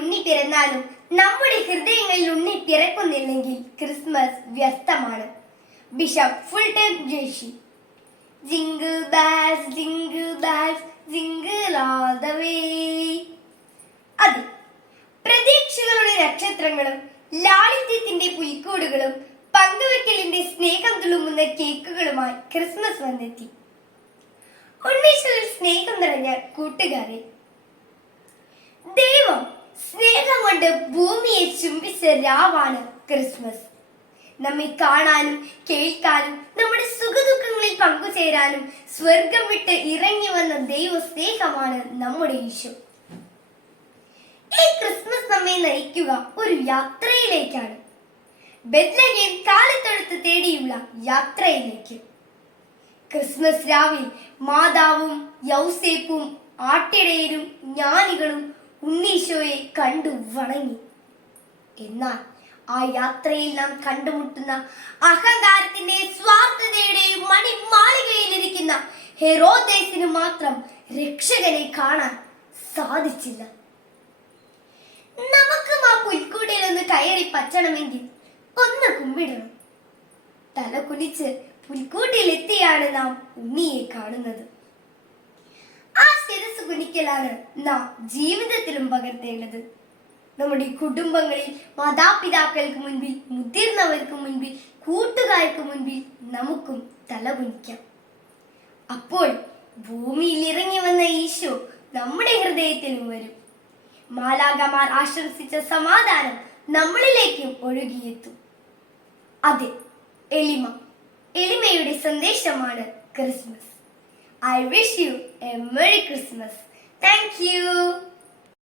ഉണ്ണി പിറന്നാലും നമ്മുടെ ഹൃദയങ്ങളിൽ ഉണ്ണി പിറക്കുന്നില്ലെങ്കിൽ ക്രിസ്മസ് വ്യർത്ഥമാണ്. Bishop full time Jeshi jingle bells jingle bells jingle all the way അതെ പ്രതീക്ഷകളുടെ നക്ഷത്രങ്ങളും ലാളിത്യത്തിന്റെ പുൽക്കൂടുകളും പങ്കുവെക്കലിന്റെ സ്നേഹം തുളുമ്പുന്ന കേക്കുകളുമായി ക്രിസ്മസ് വന്നെത്തി. ഉണ്ണീശ്വരൻ സ്നേഹം നിറഞ്ഞ കൂട്ടുകാരെ കൊണ്ട് ഭൂമിയെ ചുംബിച്ച രാവാണ് ക്രിസ്മസ്. നമ്മെ കാണാനും കേൾക്കാനും നമ്മുടെ സുഖദുഃഖങ്ങളിൽ പങ്കുചേരാനും സ്വർഗം വിട്ട് ഇറങ്ങി വന്ന ദൈവ സ്നേഹമാണ് നമ്മുടെ ഈശോ. ഈ ക്രിസ്മസ് നമ്മെ നയിക്കുക ഒരു യാത്രയിലേക്കാണ്. ബെത്ലഹേം കാലത്തെടുത്ത് തേടിയുള്ള യാത്രയിലേക്ക്. ക്രിസ്മസ് രാവിൽ മാതാവും യൗസേപ്പും ആട്ടിടയരും ജ്ഞാനികളും ഉണ്ണീശോയെ കണ്ടു വണങ്ങി. എന്നാൽ ആ യാത്രയിൽ നാം കണ്ടുമുട്ടുന്ന അഹങ്കാരത്തിന്റെ സ്വാർത്ഥതയുടെയും മണിമാളികയിലിരിക്കുന്ന ഹെറോദേസിന് മാത്രം രക്ഷകനെ കാണാൻ സാധിച്ചില്ല. നമുക്കും ആ പുൽക്കൂടിയിൽ ഒന്ന് കയറി പറ്റണമെങ്കിൽ ഒന്ന് കുമ്പിടണം. തല കുനിച്ച് പുൽക്കൂട്ടിലെത്തിയാണ് നാം ഉണ്ണിയെ കാണുന്നത്. കുനിക്കലാണ് നാം ജീവിതത്തിലും പകർത്തേണ്ടത്. നമ്മുടെ കുടുംബങ്ങളിൽ മാതാപിതാക്കൾക്ക് മുൻപിൽ മുതിർന്നവർക്ക് മുൻപിൽ കൂട്ടുകാർക്ക് മുൻപിൽ നമുക്കും തല കുനിക്കാം അപ്പോൾ ഭൂമിയിൽ ഇറങ്ങി വന്ന ഈശോ നമ്മുടെ ഹൃദയത്തിലും വരും. മാലാകമാർ ആശംസിച്ച സമാധാനം നമ്മളിലേക്കും ഒഴുകിയെത്തും. അതെ എളിമ എളിമയുടെ സന്ദേശമാണ് Christmas. I wish you a Merry Christmas. Thank you.